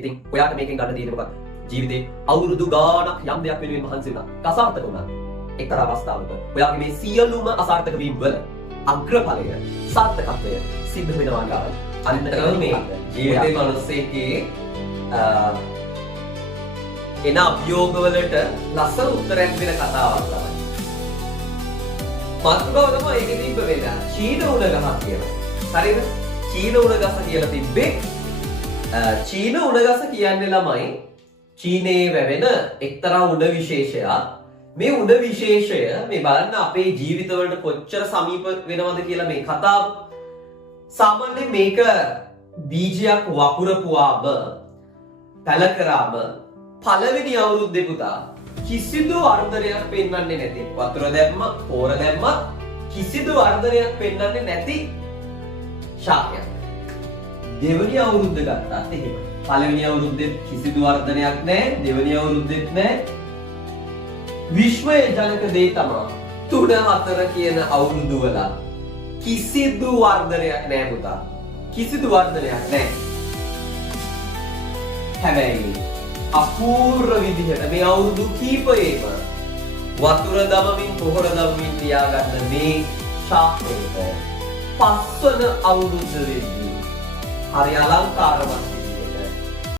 ඉතින් ඔයාට මේකෙන් ගන්න තියෙන්නේ මොකක්ද? ජීවිතේ අවුරුදු ගාණක් යම් දෙයක් වෙනුවෙන් මහන්සි වුණා. අසාර්ථක වුණා. එක්තරා අවස්ථාවක ඔයාගේ මේ සියලුම අසාර්ථක වීම් වල අග්‍රඵලය සාර්ථකත්වය සිද්ධ වෙනවා ගාන. අනිත් මේ ජීවිතේ මිනිස්සෙක්ගේ එන අභියෝගවලට ලස්සන උත්තරයක් දෙන කතාවක් තමයි. මාතෘකාව තමයි ඒකේ තිබ්බ වෙලා චීන උණ ගහක් කියනවා. හරිද? චීන උණ ගස කියලා තිබ්බේ චීන උණ ගස කියන්නේ ළමයි චීනයේ වැවෙන එක්තරා උණ විශේෂයක්. මේ උණ විශේෂය මේ බලන්න අපේ ජීවිතවලට කොච්චර සමීප වෙනවද කියලා මේ කතාව. සාමාන්‍යයෙන් මේක බීජයක් වපුරපුවාම පැල කරාම පළවෙනි අවුරුද්දේ පුතා කිසිදු වර්ධනයක් පෙන්වන්නේ නැති වතුර දැම්ම පෝර දැම්ම කිසිදු වර්ධනයක් පෙන්වන්නේ නැති ශාකයක්. දෙවැනි අවුරුද්ද ගත්තත් එහෙම. පළවෙනි අවුරුද්දේ කිසිදු වර්ධනයක් නැහැ, දෙවැනි අවුරුද්දෙත් නැහැ. විශ්වයේ ජනක දේ තමයි 3-4 කියන අවුරුදු වල කිසිදු වර්ධනයක් නැහැ පුතා. කිසිදු වර්ධනයක් නැහැ. හැබැයි අපූර්ව විදිහට මේ අවුරුදු කීපයේම වතුර දමමින් පොහොර දමමින් තියාගන්න මේ ශාකයට 5 වන අවුරුද්ද වෙද්දී හරි අලංකාරවත්